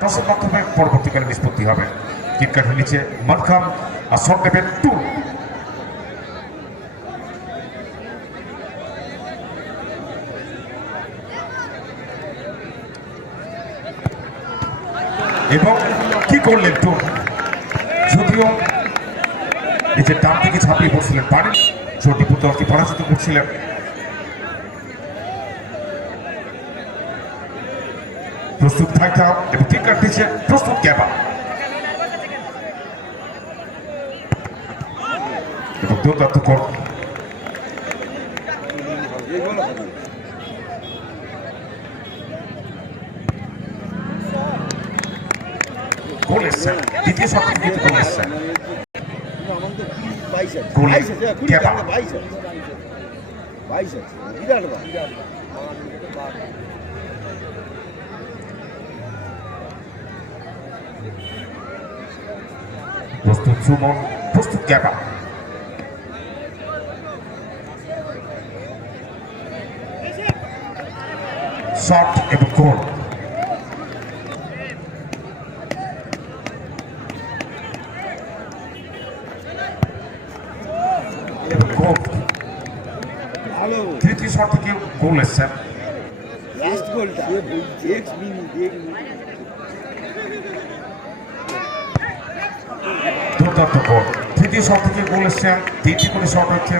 টসের মাধ্যমে পরবর্তীকালে নিষ্পত্তি হবে। কিটকাঠের নিচে মানখাম আর শট নেবেন টু এবং কি করলেন টু, যদিও নিজের ডান দিকে ঝাঁপিয়ে পড়ছিলেন পারেন চটি পুতলকে পরাজিত করছিলেন। প্রস্তুত ফাইটার এবং কিটকাঠ নিচে প্রস্তুত গ্যাবা এবং দুর্দান্ত গোল। গোল এসছে দ্বিতীয় শট থেকে গোল এসছে। গোলে গ্যাবা প্রস্তুত সুমন, প্রস্তুত গ্যাবা শট এবং গোল। তৃতীয় শট থেকে গোল এসছে। দুর্দান্ত গোল, তৃতীয় শট থেকে গোল এসছে। তিনটি করে শট হচ্ছে।